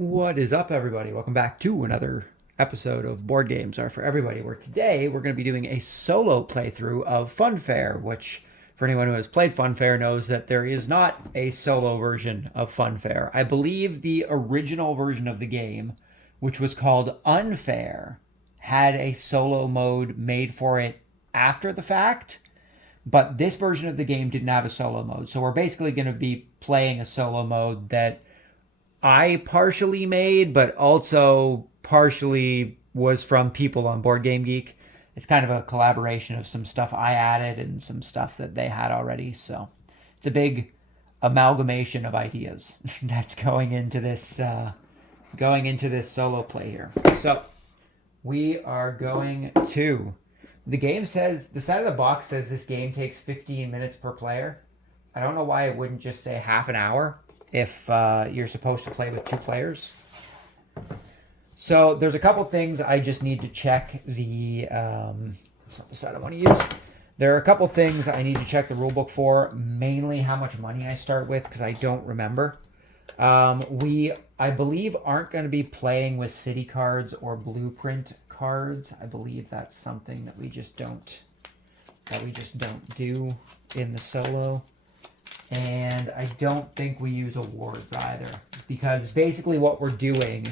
What is up, everybody? Welcome back to another episode of Board Games Are for Everybody, where today we're going to be doing a solo playthrough of Funfair, which, for anyone who has played Funfair, knows that there is not a solo version of Funfair. I believe the original version of the game, which was called Unfair, had a solo mode made for it after the fact, but this version of the game didn't have a solo mode. So we're basically going to be playing a solo mode that I partially made, but also partially was from people on Board Game Geek. It's kind of a collaboration of some stuff I added and some stuff that they had already. So it's a big amalgamation of ideas that's going into this solo play here. So we are going to. The game says the side of the box says this game takes 15 minutes per player. I don't know why it wouldn't just say half an hour if you're supposed to play with 2 players. So there's a couple things I just need to check the. That's not the side I want to use. There are a couple things I need to check the rulebook for. Mainly how much money I start with because I don't remember. I believe, aren't going to be playing with city cards or blueprint cards. I believe that's something that we just don't do in the solo. And I don't think we use awards either, because basically what we're doing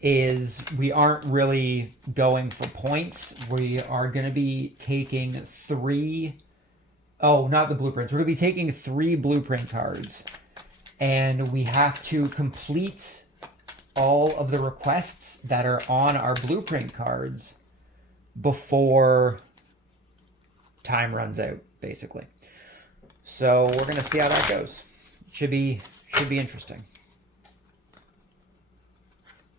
is we aren't really going for points. We are going to be taking not the blueprints. We're going to be taking 3 blueprint cards, and we have to complete all of the requests that are on our blueprint cards before time runs out, basically. So we're going to see how that goes. Should be interesting.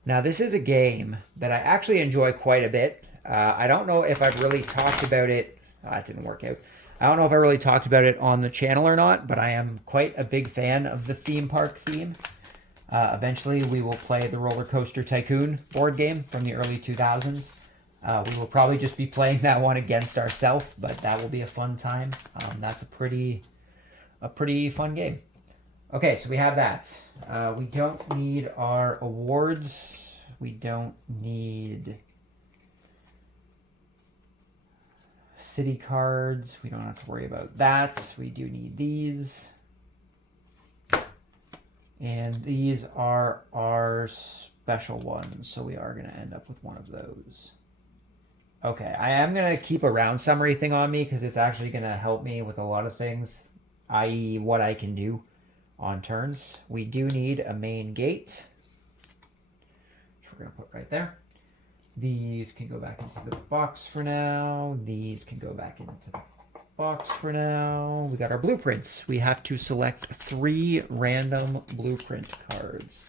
Now, this is a game that I actually enjoy quite a bit. I don't know if I've really talked about it. It didn't work out. I don't know if I really talked about it on the channel or not, but I am quite a big fan of the theme park theme. Eventually, we will play the Roller Coaster Tycoon board game from the early 2000s. We will probably just be playing that one against ourselves, but that will be a fun time. That's a pretty fun game. Okay, so we have that. We don't need our awards. We don't need city cards. We don't have to worry about that. We do need these. And these are our special ones, so we are going to end up with one of those. Okay, I am going to keep a round summary thing on me because it's actually going to help me with a lot of things, i.e. what I can do on turns. We do need a main gate, which we're going to put right there. These can go back into the box for now. These can go back into the box for now. We got our blueprints. We have to select 3 random blueprint cards.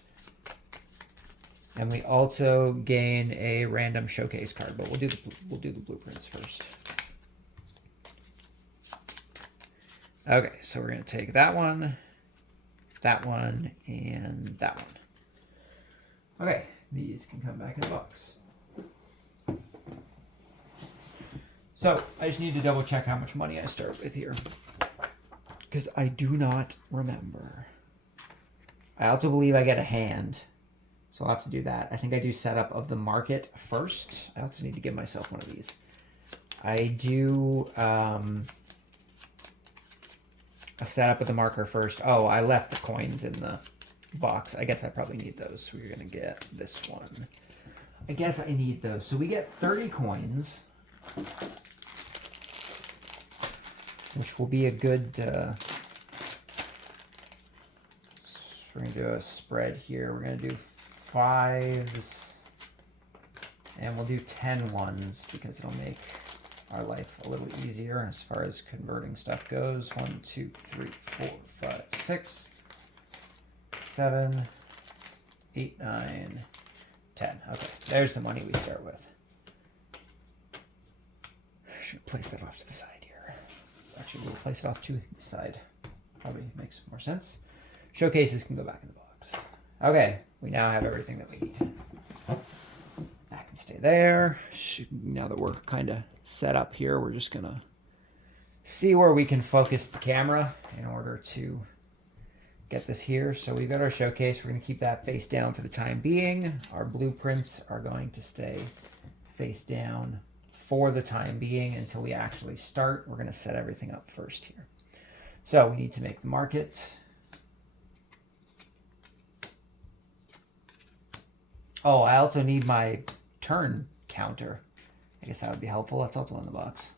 And we also gain a random showcase card, but we'll do the blueprints first. Okay, so we're going to take that one, and that one. Okay, these can come back in the box. So I just need to double check how much money I start with here, because I do not remember. I also believe I get a hand. So I'll have to do that. I think I do setup of the market first. I also need to give myself one of these. I do a setup of the marker first. Oh, I left the coins in the box. I guess I probably need those. We're going to get this one. I guess I need those. So we get 30 coins, which will be a good... we're going to do a spread here. We're going to do 5s, and we'll do 10 ones because it'll make our life a little easier as far as converting stuff goes. 1, 2, 3, 4, 5, 6, 7, 8, 9, 10. Okay, there's the money we start with. I should place that off to the side here. Actually, we'll place it off to the side. Probably makes more sense. Showcases can go back in the box. Okay, we now have everything that we need. That can stay there. Now that we're kind of set up here, we're just going to see where we can focus the camera in order to get this here. So we've got our showcase. We're going to keep that face down for the time being. Our blueprints are going to stay face down for the time being until we actually start. We're going to set everything up first here. So we need to make the market. Oh, I also need my turn counter. I guess that would be helpful. That's also in the box.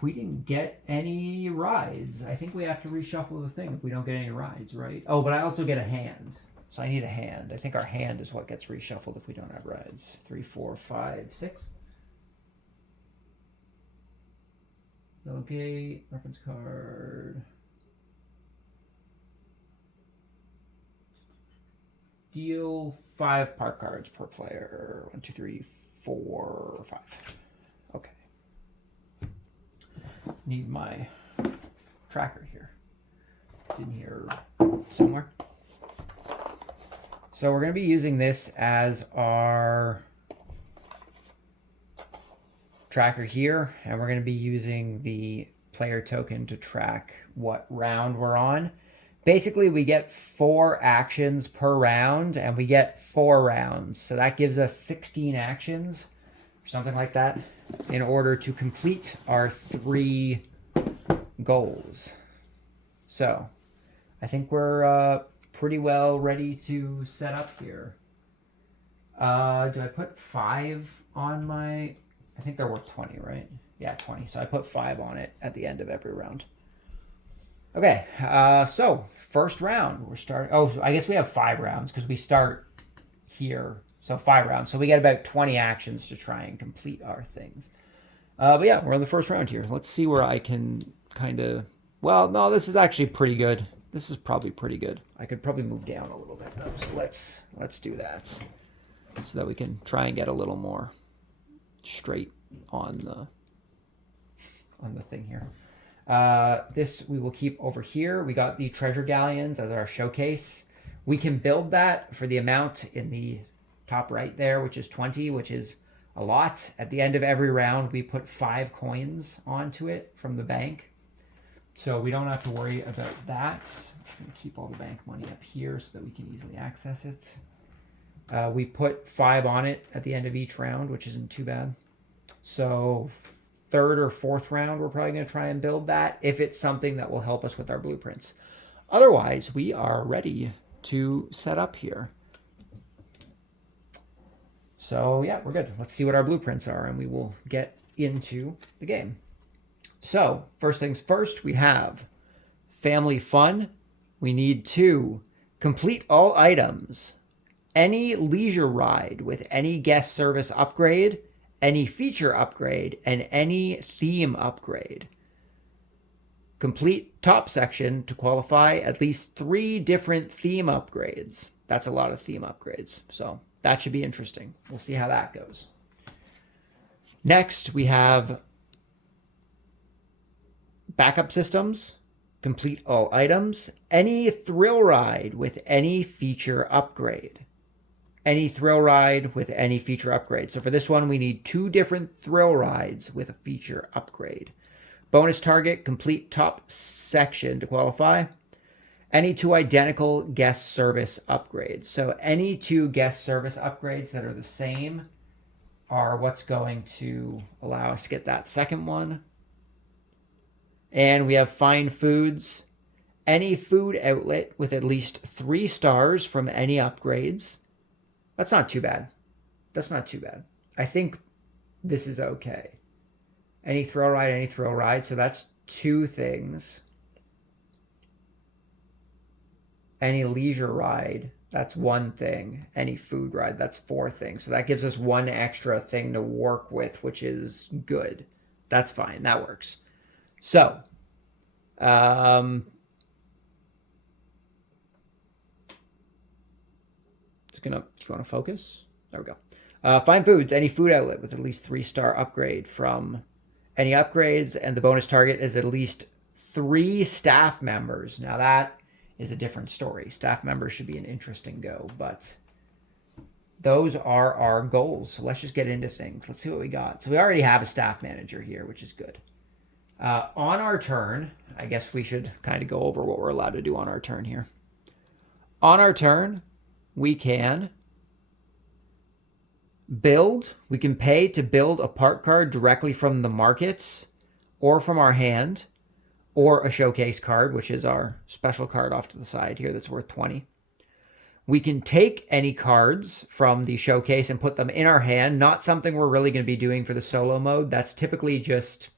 We didn't get any rides. I think we have to reshuffle the thing if we don't get any rides, right? Oh, but I also get a hand. So I need a hand. I think our hand is what gets reshuffled if we don't have rides. 3, 4, 5, 6. Delegate, reference card. Deal 5 park cards per player. 1, 2, 3, 4, 5. Okay. Need my tracker here. It's in here somewhere. So we're going to be using this as our tracker here, and we're going to be using the player token to track what round we're on. Basically, we get 4 actions per round, and we get 4 rounds. So that gives us 16 actions, or something like that, in order to complete our 3 goals. So I think we're pretty well ready to set up here. Do I put 5 on my... I think they're worth 20, right? Yeah, 20. So I put 5 on it at the end of every round. Okay, so first round, we're starting. Oh, I guess we have 5 rounds because we start here. So 5 rounds. So we get about 20 actions to try and complete our things. But yeah, we're on the first round here. Let's see where I can kind of... Well, no, this is actually pretty good. This is probably pretty good. I could probably move down a little bit though. So let's do that so that we can try and get a little more straight on the thing here. This we will keep over here. We got the treasure galleons as our showcase. We can build that for the amount in the top right there, which is 20, which is a lot. At the end of every round, we put 5 coins onto it from the bank. So we don't have to worry about that. I'm just going to keep all the bank money up here so that we can easily access it. We put 5 on it at the end of each round, which isn't too bad. So 3rd or 4th round, we're probably going to try and build that if it's something that will help us with our blueprints. Otherwise, we are ready to set up here. So yeah, we're good. Let's see what our blueprints are, and we will get into the game. So first things first, we have family fun. We need to complete all items, any leisure ride with any guest service upgrade, any feature upgrade, and any theme upgrade. Complete top section to qualify at least 3 different theme upgrades. That's a lot of theme upgrades. So that should be interesting. We'll see how that goes. Next, we have backup systems. Complete all items. Any thrill ride with any feature upgrade. Any thrill ride with any feature upgrade. So for this one, we need 2 different thrill rides with a feature upgrade. Bonus target, complete top section to qualify. Any 2 identical guest service upgrades. So any 2 guest service upgrades that are the same are what's going to allow us to get that second one. And we have fine foods. Any food outlet with at least 3 stars from any upgrades. That's not too bad. That's not too bad. I think this is okay. Any thrill ride, any thrill ride. So that's 2 things. Any leisure ride, that's 1 thing. Any food ride, that's 4 things. So that gives us 1 extra thing to work with, which is good. That's fine. That works. So, it's gonna, do you want to focus? There we go. Find foods, any food outlet with at least 3-star upgrade from any upgrades, and the bonus target is at least 3 staff members. Now that is a different story. Staff members should be an interesting go, but those are our goals. So let's just get into things. Let's see what we got. So we already have a staff manager here, which is good. On our turn, I guess we should kind of go over what we're allowed to do on our turn here. On our turn, we can build. We can pay to build a park card directly from the markets or from our hand, or a showcase card, which is our special card off to the side here that's worth 20. We can take any cards from the showcase and put them in our hand. Not something we're really going to be doing for the solo mode. That's typically just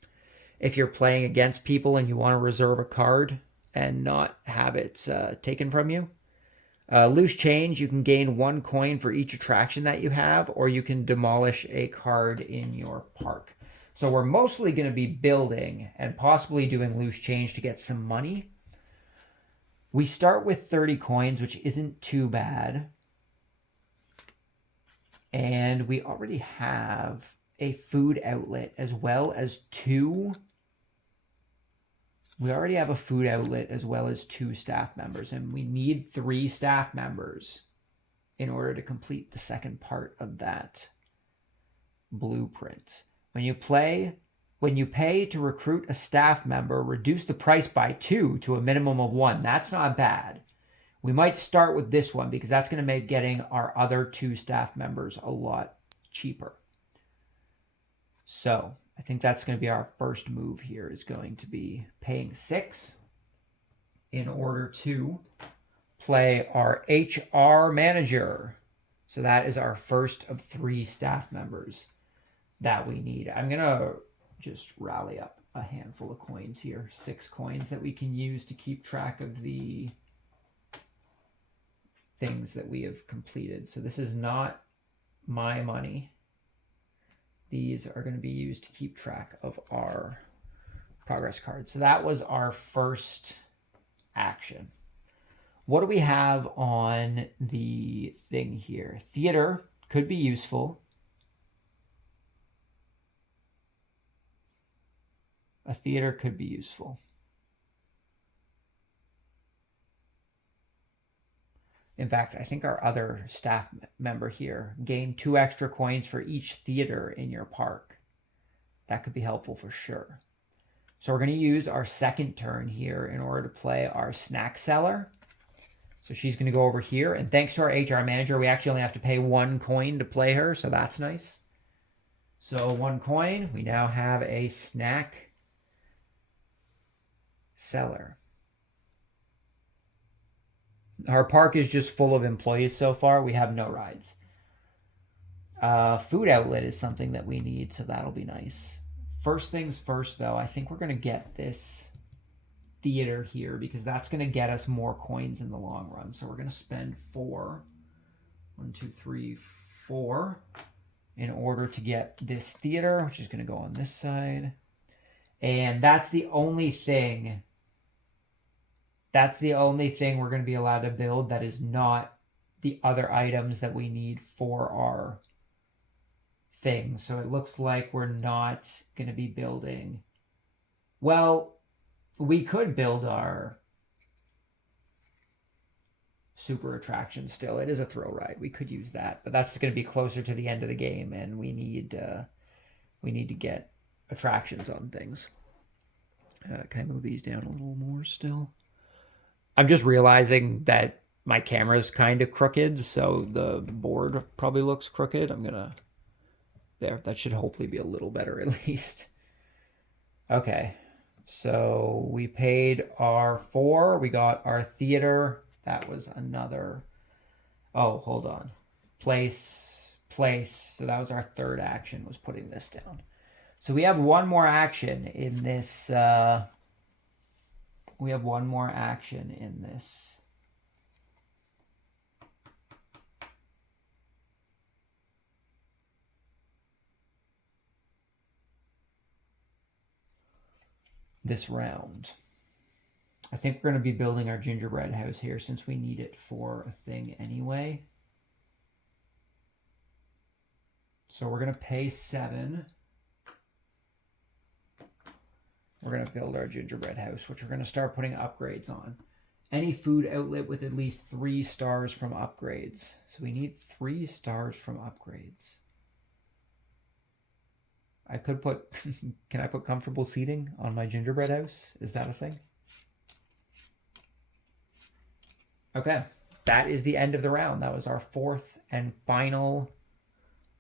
if you're playing against people and you want to reserve a card and not have it taken from you. Loose change, you can gain 1 coin for each attraction that you have, or you can demolish a card in your park. So we're mostly going to be building and possibly doing loose change to get some money. We start with 30 coins, which isn't too bad. And we already have a food outlet as well as 2. We already have a food outlet as well as 2 staff members, and we need 3 staff members in order to complete the second part of that blueprint. When you pay to recruit a staff member, reduce the price by 2 to a minimum of 1. That's not bad. We might start with this one because that's going to make getting our other 2 staff members a lot cheaper. So I think that's going to be our first move here, is going to be paying 6 in order to play our HR manager. So that is our first of 3 staff members that we need. I'm going to just rally up a handful of coins here. 6 coins that we can use to keep track of the things that we have completed. So this is not my money. These are going to be used to keep track of our progress cards. So that was our first action. What do we have on the thing here? Theater could be useful. A theater could be useful. In fact, I think our other staff member here gained 2 extra coins for each theater in your park. That could be helpful for sure. So we're going to use our second turn here in order to play our snack seller. So she's going to go over here. And thanks to our HR manager, we actually only have to pay 1 coin to play her. So that's nice. So 1 coin. We now have a snack seller. Our park is just full of employees so far. We have no rides. Food outlet is something that we need, so that'll be nice. First things first, though, I think we're going to get this theater here because that's going to get us more coins in the long run. So we're going to spend 4. 1, 2, 3, 4 in order to get this theater, which is going to go on this side. And that's the only thing. That's the only thing we're going to be allowed to build that is not the other items that we need for our thing. So it looks like we're not going to be building. Well, we could build our super attraction still. It is a thrill ride. We could use that, but that's going to be closer to the end of the game, and we need to get attractions on things. Can I move these down a little more still? I'm just realizing that my camera's kind of crooked, so the board probably looks crooked. I'm gonna, there, that should hopefully be a little better at least. Okay, so we paid our 4, we got our theater, that was another, oh, hold on, place, so that was our third action, was putting this down. So we have one more action in this, this round. I think we're going to be building our gingerbread house here since we need it for a thing anyway. So we're going to pay 7. We're going to build our gingerbread house, which we're going to start putting upgrades on. Any food outlet with at least 3 stars from upgrades. So we need 3 stars from upgrades. I could put, can I put comfortable seating on my gingerbread house? Is that a thing? Okay, that is the end of the round. That was our fourth and final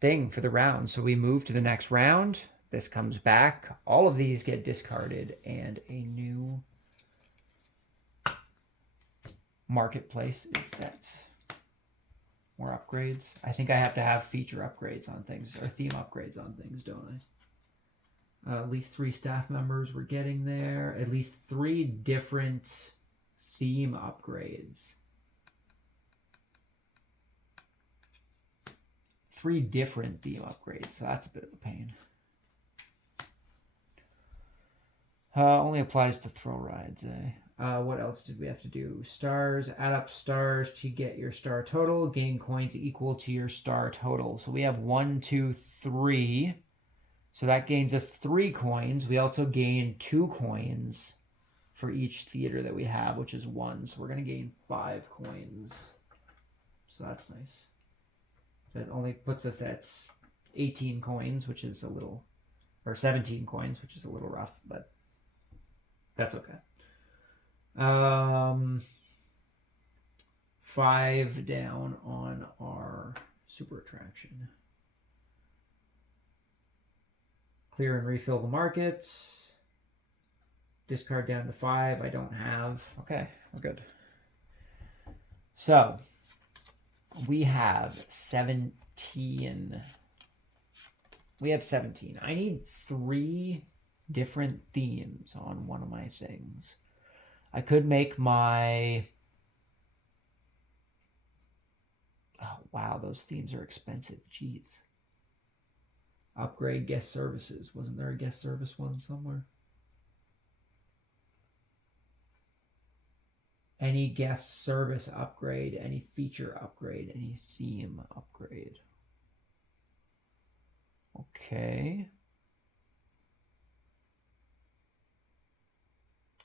thing for the round. So we move to the next round. This comes back. All of these get discarded, and a new marketplace is set. More upgrades. I think I have to have feature upgrades on things, or theme upgrades on things, don't I? At least 3 staff members we're getting there. At least 3 different theme upgrades. 3 different theme upgrades, so that's a bit of a pain. Only applies to thrill rides, what else did we have to do? Stars, add up stars to get your star total. Gain coins equal to your star total. So we have 1, 2, 3. So that gains us 3 coins. We also gain 2 coins for each theater that we have, which is 1. So we're going to gain 5 coins. So that's nice. That only puts us at 18 coins, which is a little, or 17 coins, which is a little rough, but that's okay. 5 down on our super attraction. Clear and refill the markets. Discard down to 5. I don't have. Okay, we're good. So we have 17. We have 17. I need 3 different themes on one of my things. I could make my... Oh, wow, those themes are expensive. Jeez. Upgrade guest services. Wasn't there a guest service one somewhere? Any guest service upgrade, any feature upgrade, any theme upgrade. Okay.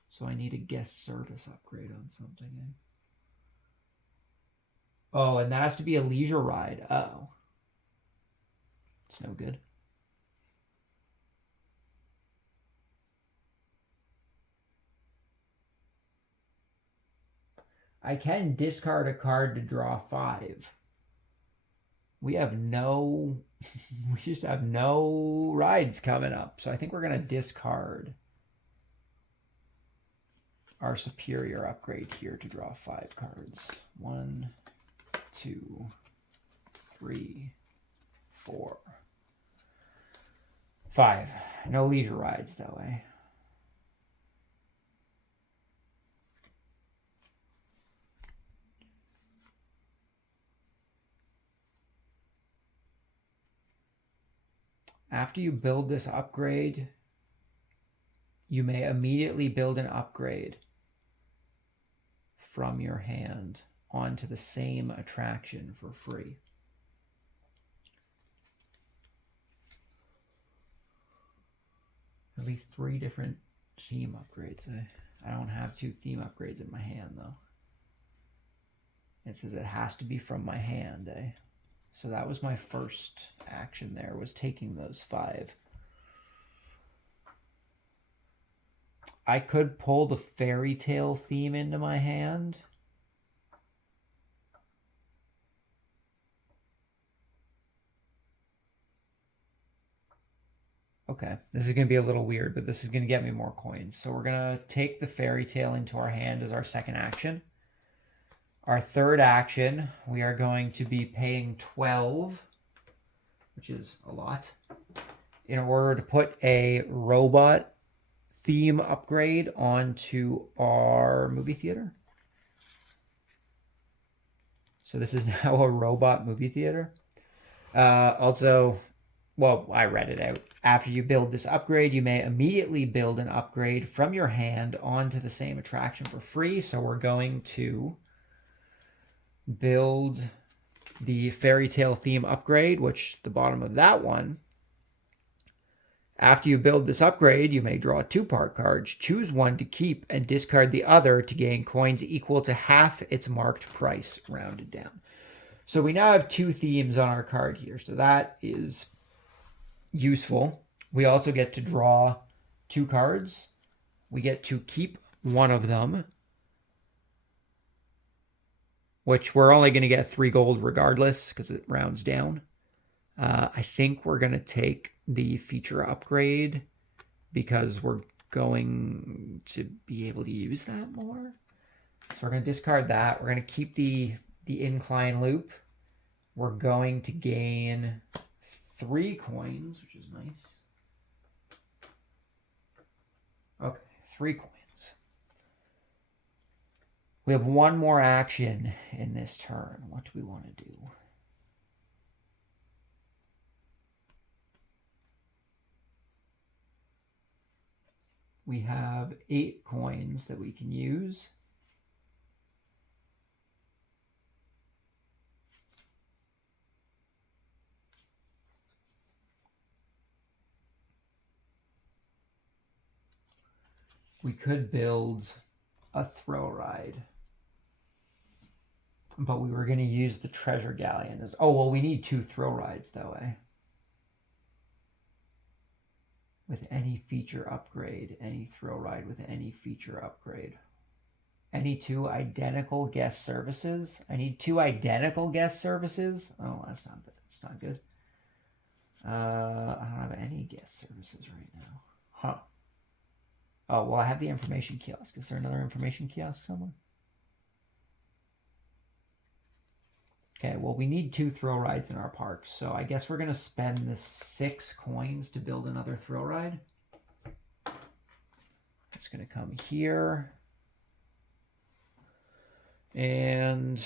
So I need a guest service upgrade on something, eh? Oh, and that has to be a leisure ride. Oh. It's no good. I can discard a card to draw 5. We have no... we just have no rides coming up. So I think we're going to discard our superior upgrade here to draw 5 cards. 1, 2, 3, 4, 5. No leisure rides though, eh? After you build this upgrade, you may immediately build an upgrade from your hand onto the same attraction for free. At least 3 different theme upgrades. I don't have 2 theme upgrades in my hand though. It says it has to be from my hand, eh? So that was my first action there, was taking those 5. I could pull the fairy tale theme into my hand. Okay, this is going to be a little weird, but this is going to get me more coins. So we're going to take the fairy tale into our hand as our second action. Our third action, we are going to be paying 12, which is a lot, in order to put a robot theme upgrade onto our movie theater. So this is now a robot movie theater. Also, well, I read it out. After you build this upgrade, you may immediately build an upgrade from your hand onto the same attraction for free. So we're going to build the fairy tale theme upgrade, which the bottom of that one. After you build this upgrade, you may draw 2 part cards, choose one to keep, and discard the other to gain coins equal to half its marked price, rounded down. So we now have 2 themes on our card here, so that is useful. We also get to draw 2 cards. We get to keep one of them, which we're only going to get 3 gold regardless because it rounds down. I think we're going to take the feature upgrade because we're going to be able to use that more. So we're going to discard that. We're going to keep the incline loop. We're going to gain 3 coins, which is nice. Okay, 3 coins. We have 1 more action in this turn. What do we want to do? We have 8 coins that we can use. We could build a throw ride, but we were going to use the treasure galleon as... Oh, well, we need 2 throw rides, though, eh? With any feature upgrade, any throw ride with any feature upgrade. Any 2 identical guest services? I need 2 identical guest services? Oh, that's not good. I don't have any guest services right now. Huh. Oh, well, I have the information kiosk. Is there another information kiosk somewhere? Okay, well, we need 2 thrill rides in our park, so I guess we're going to spend the 6 coins to build another thrill ride. It's going to come here. And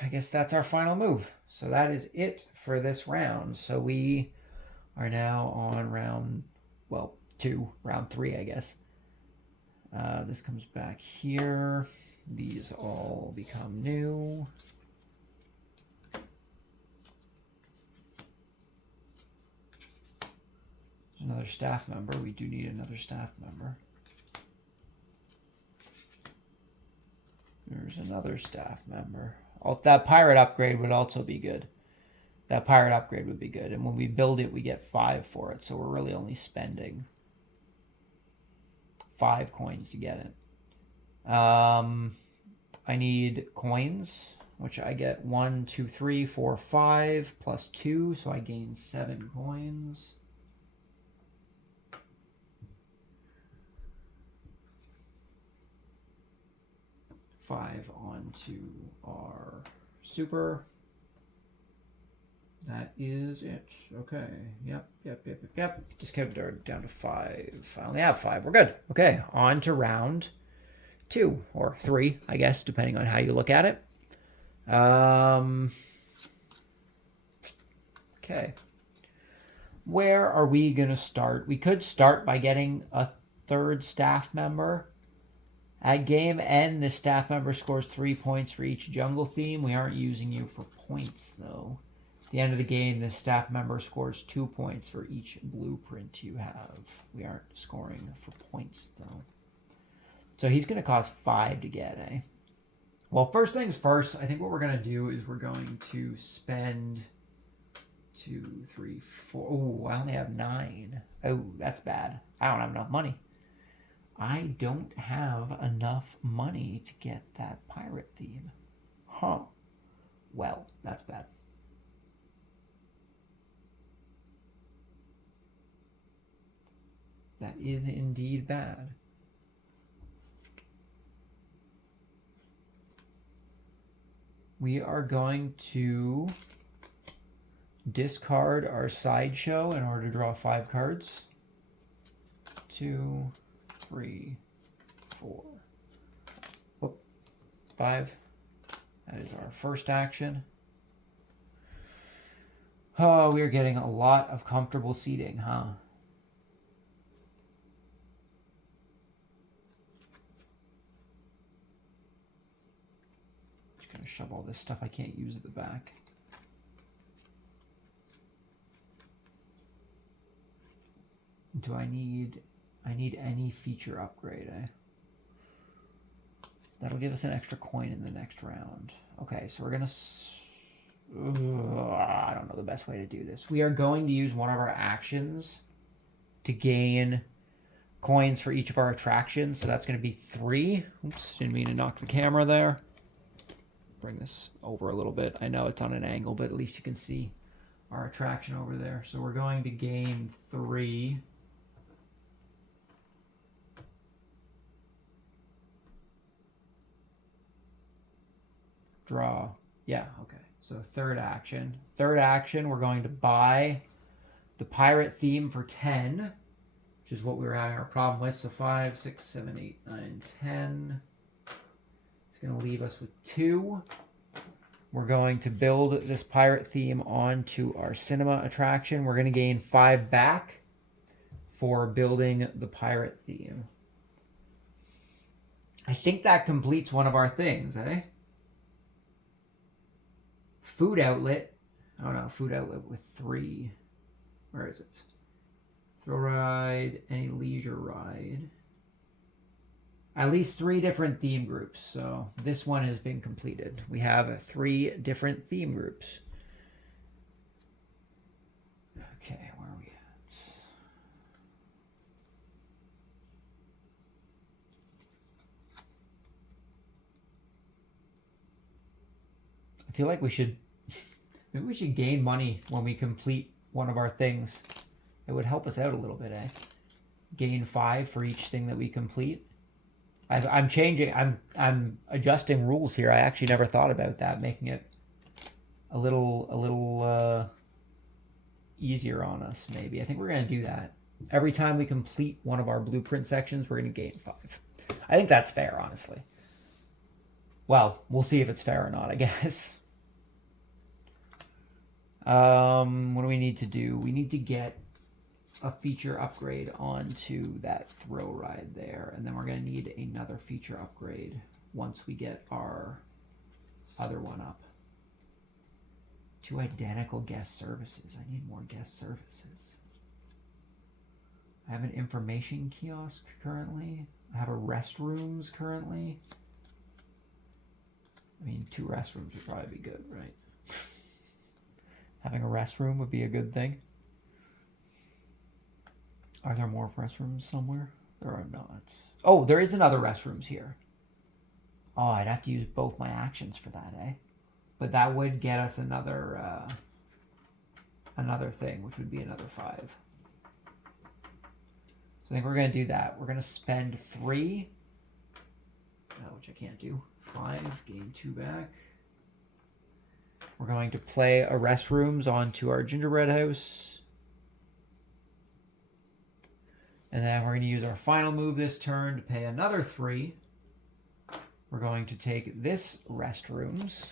I guess that's our final move. So that is it for this round. So we are now on round 3, I guess. This comes back here. These all become new. There's another staff member. We do need another staff member. There's another staff member. That pirate upgrade would also be good. That pirate upgrade would be good. And when we build it, we get 5 for it. So we're really only spending 5 coins to get it. I need coins, which I get 1, 2, 3, 4, 5 plus 2. So I gain 7 coins. Five onto our super. That is it. Okay. Yep. Just kept it down to 5. I only have 5. We're good. Okay. On to round 2 or 3, I guess, depending on how you look at it. Okay. Where are we going to start? We could start by getting a 3rd staff member. At game end, the staff member scores 3 points for each jungle theme. We aren't using you for points, though. At the end of the game, the staff member scores 2 points for each blueprint you have. We aren't scoring for points, though. So he's going to cost 5 to get, eh? Well, first things first, I think what we're going to do is we're going to spend 2, 3, 4... Oh, I only have 9. Oh, that's bad. I don't have enough money. I don't have enough money to get that pirate theme. Huh. Well, that's bad. That is indeed bad. We are going to discard our sideshow in order to draw 5 cards. 2, 3, 4, 5. That is our first action. Oh, we're getting a lot of comfortable seating, huh? Just gonna shove all this stuff I can't use at the back. Do I need any feature upgrade, eh? That'll give us an extra coin in the next round. Okay, so we're gonna... I don't know the best way to do this. We are going to use one of our actions to gain coins for each of our attractions. So that's going to be 3. Oops, didn't mean to knock the camera there. Bring this over a little bit. I know it's on an angle, but at least you can see our attraction over there. So we're going to gain 3. Draw. Yeah, okay. So third action. Third action, we're going to buy the pirate theme for 10, which is what we were having our problem with. So 5, 6, 7, 8, 9, 10. It's going to leave us with 2. We're going to build this pirate theme onto our cinema attraction. We're going to gain 5 back for building the pirate theme. I think that completes one of our things, eh? Food outlet. Oh no, food outlet with 3. Where is it? Thrill ride, any leisure ride. At least 3 different theme groups. So this one has been completed. We have 3 different theme groups. Okay, where are we at? I feel like we should, maybe we should gain money when we complete one of our things. It would help us out a little bit, eh? Gain 5 for each thing that we complete. I'm changing. I'm adjusting rules here. I actually never thought about that, making it a little easier on us. Maybe I think we're gonna do that. Every time we complete one of our blueprint sections, we're gonna gain 5. I think that's fair, honestly. Well, we'll see if it's fair or not, I guess. What do we need to do? We need to get a feature upgrade onto that thrill ride there, and then we're going to need another feature upgrade once we get our other one up. 2 identical guest services. I need more guest services. I have an information kiosk currently. I have a restrooms currently. I mean, 2 restrooms would probably be good, right? Having a restroom would be a good thing. Are there more restrooms somewhere? There are not. Oh, there is another restrooms here. Oh, I'd have to use both my actions for that, eh? But that would get us another thing, which would be another 5. So I think we're going to do that. We're going to spend 3, which I can't do. 5, gain 2 back. We're going to play a restrooms onto our gingerbread house. And then we're going to use our final move this turn to pay another 3. We're going to take this restrooms,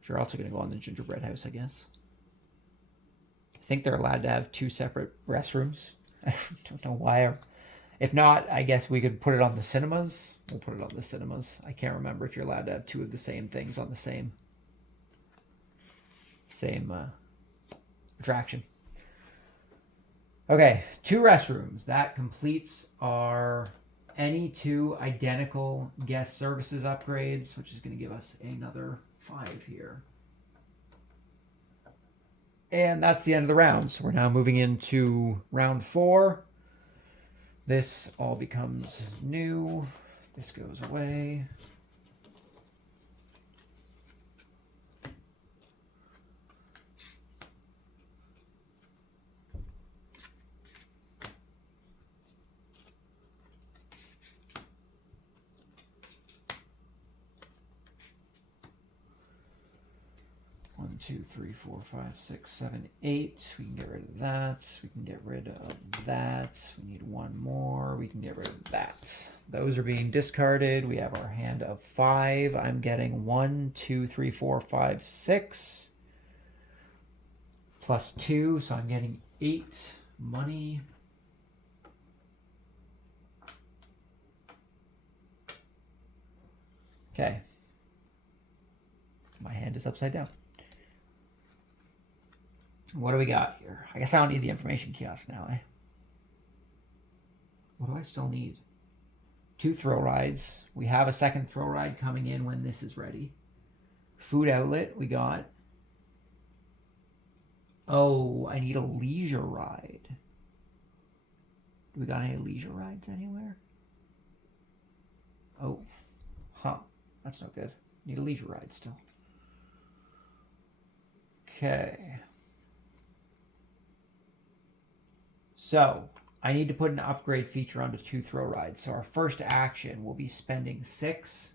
which are also going to go on the gingerbread house, I guess. I think they're allowed to have 2 separate restrooms. I don't know why. If not, I guess we could put it on the cinemas. We'll put it on the cinemas. I can't remember if you're allowed to have 2 of the same things on the same attraction. Okay, 2 restrooms. That completes our any 2 identical guest services upgrades, which is going to give us another 5 here. And that's the end of the round. So we're now moving into round 4. This all becomes new. This goes away. One, 2, 3, 4, 5, 6, 7, 8. We can get rid of that. We can get rid of that. We need 1 more. We can get rid of that. Those are being discarded. We have our hand of 5. I'm getting 1, 2, 3, 4, 5, 6. Plus 2, so I'm getting 8 money. Okay. My hand is upside down. What do we got here? I guess I don't need the information kiosk now, eh? What do I still need? 2 thrill rides. We have a second thrill ride coming in when this is ready. Food outlet we got. Oh, I need a leisure ride. Do we got any leisure rides anywhere? Oh. Huh. That's no good. Need a leisure ride still. Okay. So, I need to put an upgrade feature onto 2 throw rides. So our first action will be spending 6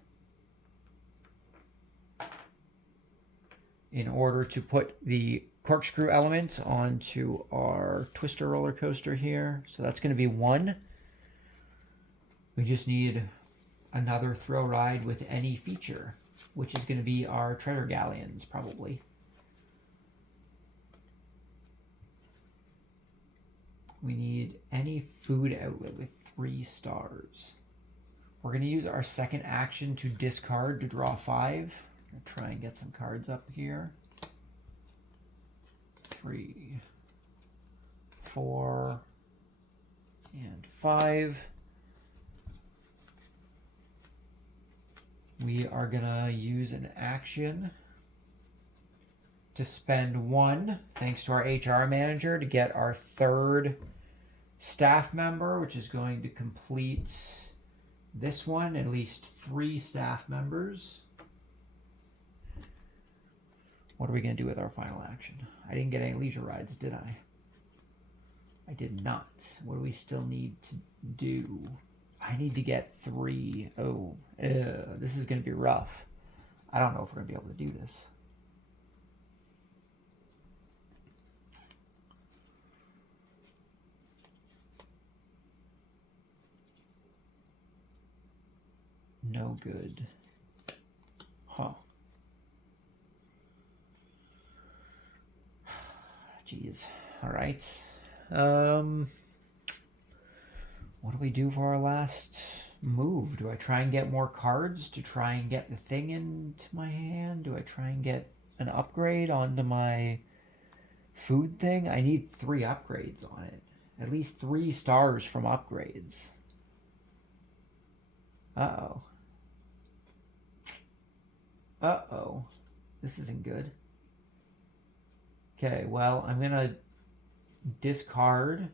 in order to put the corkscrew element onto our twister roller coaster here. So that's going to be 1. We just need another throw ride with any feature, which is going to be our treasure galleons, probably. We need any food outlet with 3 stars. We're going to use our second action to discard to draw 5. I'm going to try and get some cards up here. 3, 4, and 5. We are going to use an action to spend 1, thanks to our HR manager, to get our 3rd staff member, which is going to complete this one, at least 3 staff members. What are we going to do with our final action? I didn't get any leisure rides, did I? I did not. What do we still need to do? I need to get 3. Oh, this is going to be rough. I don't know if we're going to be able to do this. No good. Huh. Jeez. All right. What do we do for our last move? Do I try and get more cards to try and get the thing into my hand? Do I try and get an upgrade onto my food thing? I need 3 upgrades on it. At least 3 stars from upgrades. Uh-oh. Uh-oh. This isn't good. Okay, well, I'm going to discard.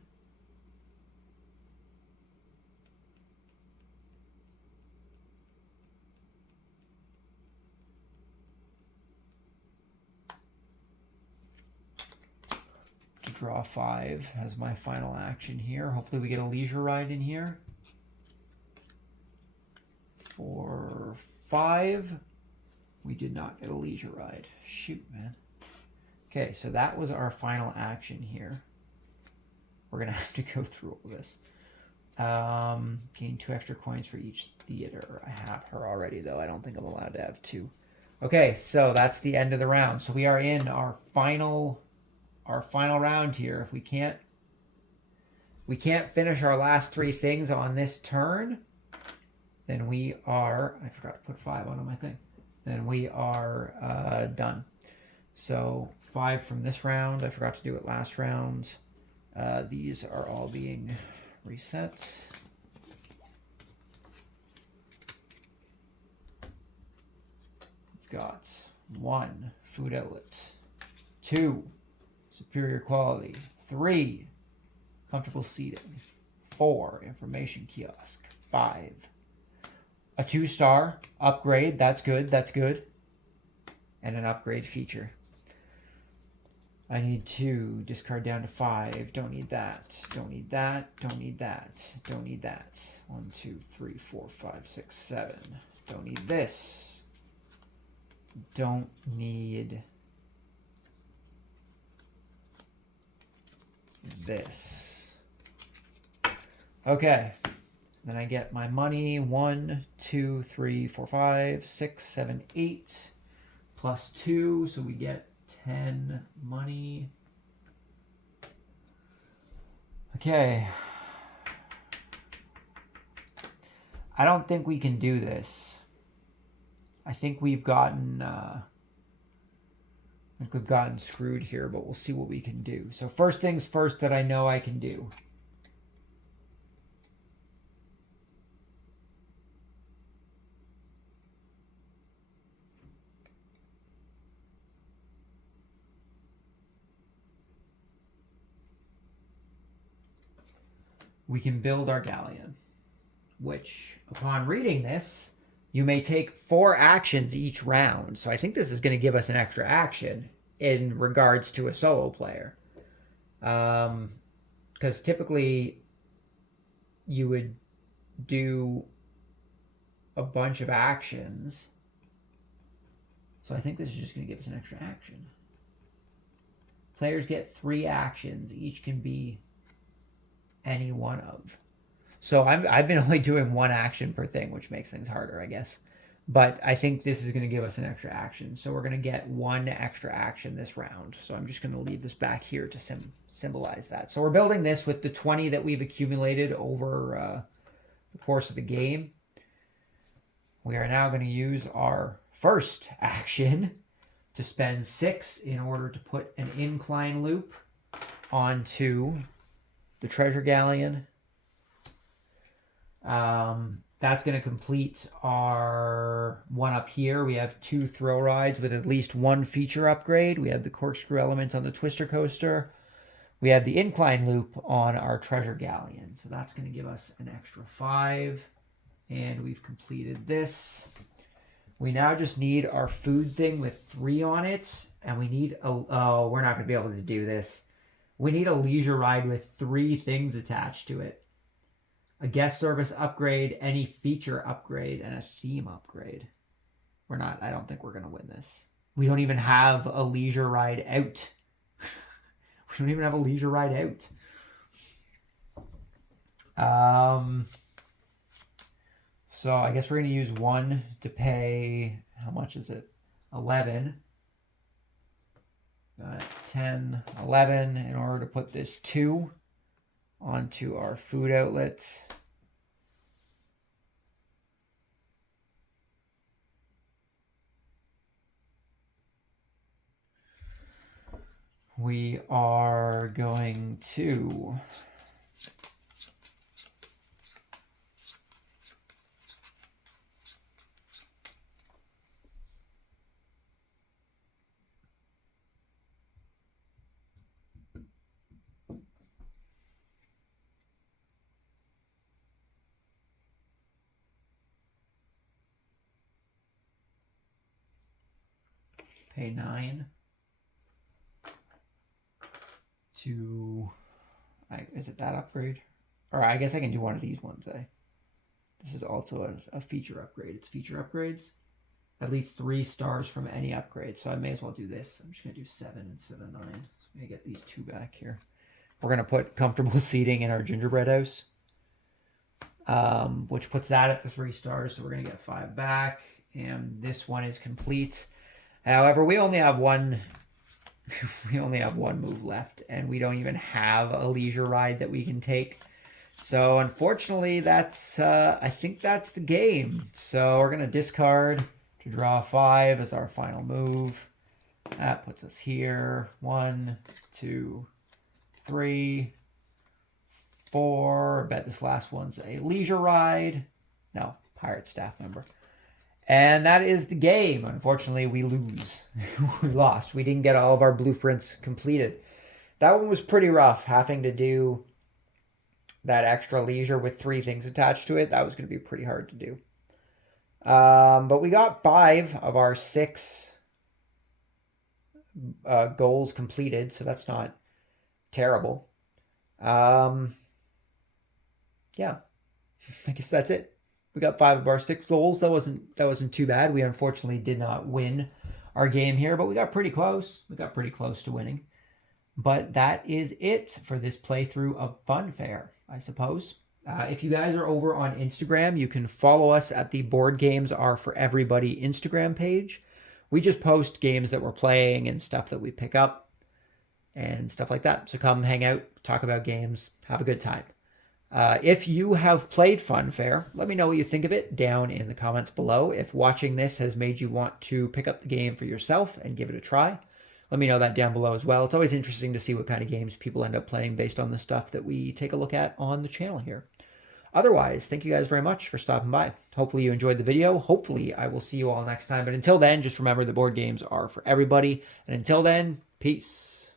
To draw 5 as my final action here. Hopefully we get a leisure ride in here. 4, 5. We did not get a leisure ride. Shoot, man. Okay, so that was our final action here. We're going to have to go through all this. Gain 2 extra coins for each theater. I have her already, though. I don't think I'm allowed to have 2. Okay, so that's the end of the round. So we are in our final round here. If we can't finish our last 3 things on this turn, then we are, I forgot to put 5 on my thing. Then we are done. So 5 from this round. I forgot to do it last round. These are all being reset. Got 1, food outlet. 2, superior quality. 3, comfortable seating. 4, information kiosk. 5, a 2-star upgrade. That's good. That's good. And an upgrade feature. I need 2. Discard down to 5. Don't need that. Don't need that. Don't need that. Don't need that. 1, 2, 3, 4, 5, 6, 7. Don't need this. Don't need this. Okay. Then I get my money. 1, 2, 3, 4, 5, 6, 7, 8. Plus 2. So we get 10 money. Okay. I don't think we can do this. I think we've gotten screwed here, but we'll see what we can do. So first things first that I know I can do. we can build our galleon, which upon reading this, you may take 4 actions each round. So I think this is going to give us an extra action in regards to a solo player. Because typically you would do a bunch of actions. So I think this is just going to give us an extra action. Players get 3 actions. Each can be any one of. So I've been only doing 1 action per thing, which makes things harder, I guess. But I think this is going to give us an extra action. So we're going to get 1 extra action this round. So I'm just going to leave this back here to symbolize that. So we're building this with the 20 that we've accumulated over the course of the game. We are now going to use our first action to spend 6 in order to put an incline loop onto the treasure galleon. That's going to complete our one up here. We have 2 thrill rides with at least 1 feature upgrade. We have the corkscrew element on the twister coaster. We have the incline loop on our treasure galleon. So that's going to give us an extra 5. And we've completed this. We now just need our food thing with 3 on it. And we need a, oh, we're not going to be able to do this. We need a leisure ride with 3 things attached to it. A guest service upgrade, any feature upgrade, and a theme upgrade. I don't think we're going to win this. We don't even have a leisure ride out. We don't even have a leisure ride out. So I guess we're going to use 1 to pay, how much is it? 11. 10, 11 in order to put this 2 onto our food outlets. We are going to pay 9 to, is it that upgrade? Or I guess I can do one of these ones, eh? This is also a feature upgrade. It's feature upgrades. At least 3 stars from any upgrade. So I may as well do this. I'm just going to do 7 instead of 9. So I'm going to get these 2 back here. We're going to put comfortable seating in our gingerbread house. Which puts that at the 3 stars. So we're going to get 5 back. And this one is complete. However, we only have one move left, and we don't even have a leisure ride that we can take. So unfortunately, that's I think that's the game. So we're gonna discard to draw 5 as our final move. That puts us here. 1, 2, 3, 4. I bet this last one's a leisure ride. No, pirate staff member. And that is the game. Unfortunately, we lose. We lost. We didn't get all of our blueprints completed. That one was pretty rough, having to do that extra leisure with 3 things attached to it. That was going to be pretty hard to do. But we got 5 of our 6 goals completed, so that's not terrible. Yeah, I guess that's it. We got 5 of our 6 goals. That wasn't too bad. We unfortunately did not win our game here, but we got pretty close. We got pretty close to winning. But that is it for this playthrough of Funfair, I suppose. If you guys are over on Instagram, you can follow us at the Board Games Are For Everybody Instagram page. We just post games that we're playing and stuff that we pick up and stuff like that. So come hang out, talk about games, have a good time. If you have played Funfair, let me know what you think of it down in the comments below. If watching this has made you want to pick up the game for yourself and give it a try, let me know that down below as well. It's always interesting to see what kind of games people end up playing based on the stuff that we take a look at on the channel here. Otherwise, thank you guys very much for stopping by. Hopefully you enjoyed the video. Hopefully I will see you all next time. But until then, just remember the board games are for everybody. And until then, peace.